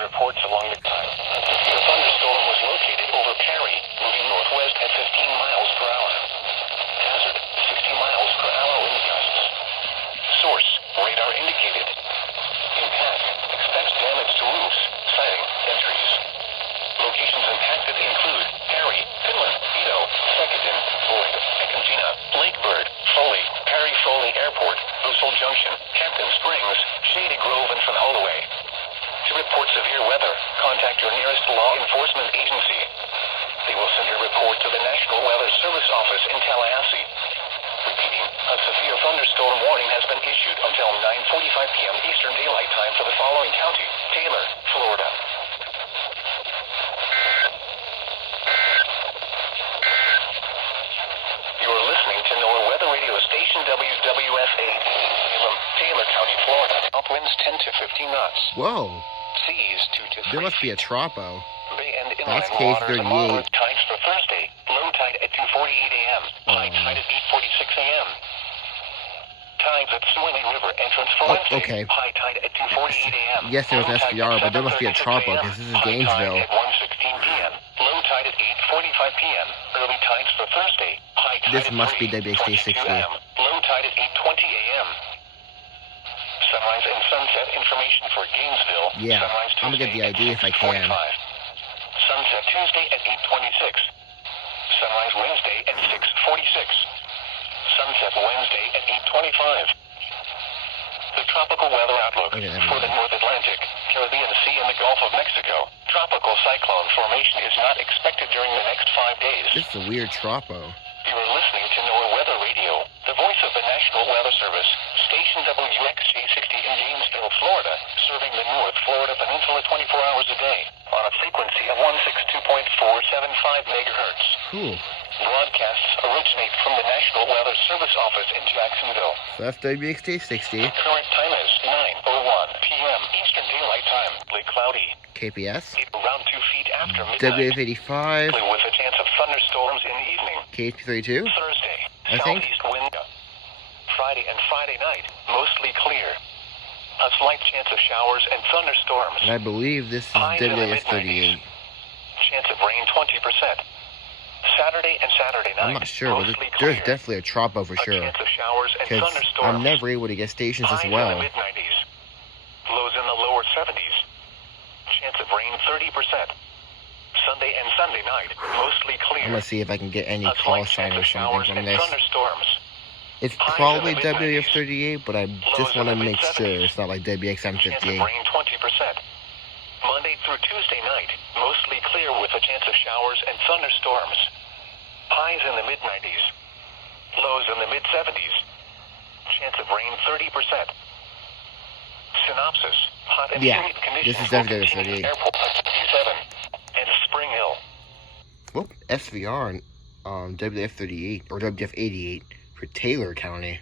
reports along the time. The thunderstorm was located over Perry, moving northwest at 15 miles per hour. Hazard, 60 miles per hour wind gusts. Source, radar indicated. Impact, expects damage to roofs, siding, and trees. Locations impacted include Perry, Finland, Edo, Secondin, Boyd, Ekantina, Lakebird, Foley, Perry Foley Airport, Busel Junction, Hampton Springs, Shady Grove, and Van Holloway. To report severe weather, contact your nearest law enforcement agency. They will send your report to the National Weather Service office in Tallahassee. Repeating, a severe thunderstorm warning has been issued until 9:45 p.m. Eastern Daylight Time for the following county: Taylor, Florida. You're listening to NOAA Weather Radio Station WWFA, Taylor County, Florida. South winds 10 to 15 knots. Whoa. Seas 2 to 3. There must be a tropo. Bay and That's inland case waters 38. along with tides for Thursday. Low tide at 2:48 a.m. High tide at 8:46 a.m. Tides at Swilling River entrance for Wednesday. Okay. High tide at 2:48 a.m. Yes, there's Low tide SVR, at but there must be a 7:36 tropo a.m. because this is High Gainesville. tide at 1:16 p.m. Low tide at 8:45 p.m. Early tides for Thursday. High tide This at must be 3:22 WXT 60. a.m. Low tide at 8:20 a.m. Sunrise and sunset information for Gainesville. Yeah, Sunrise I'm gonna get the Tuesday ID if I at can. 6:45. Sunset Tuesday at 8:26. Sunrise Wednesday at 6:46. Sunset Wednesday at 8:25. The tropical weather outlook Okay, for the North Atlantic, Caribbean Sea, and the Gulf of Mexico. Tropical cyclone formation is not expected during the next 5 days. This is a weird tropo. You are listening to NOAA Weather Radio, the voice of the National Weather Service, station WXT60 in Gainesville, Florida, serving the North Florida Peninsula 24 hours a day, on a frequency of 162.475 megahertz. Cool. Broadcasts originate from the National Weather Service office in Jacksonville. So that's WXT 60. Current time is 9:01 p.m. Eastern Daylight Time. Lake cloudy. KPS. Around 2 feet after midnight. WF85. With a chance of thunderstorms in the evening. KP32. Thursday, I think. southeast wind. Friday and Friday night, mostly clear. A slight chance of showers and thunderstorms. And I believe this is Highs in the WF38. mid-90s. Chance of rain 20%. Saturday and Saturday night, I'm not sure, but mostly there's clear. definitely a tropo for A sure. chance of showers and Because thunderstorms. I'm never able to get stations Highs as in well. the mid-90s. Lows in the lower 70s. Chance of rain 30%. Sunday and Sunday night, mostly clear. I'm gonna see if I can get any A call slight sign chance or of showers something from and this. thunderstorms. It's Highs probably in the mid-90s. WF38, but I just want to make sure it's not like Chance of WXM58. rain 20%. Monday through Tuesday night, mostly clear with a chance of showers and thunderstorms. Highs in the mid-90s. Lows in the mid-70s. Chance of rain 30%. Synopsis. Hot and Yeah, humid conditions this is will definitely continue 38. at Airport 57 and Spring Hill. Well, SVR on WF38 or WF88 for Taylor County.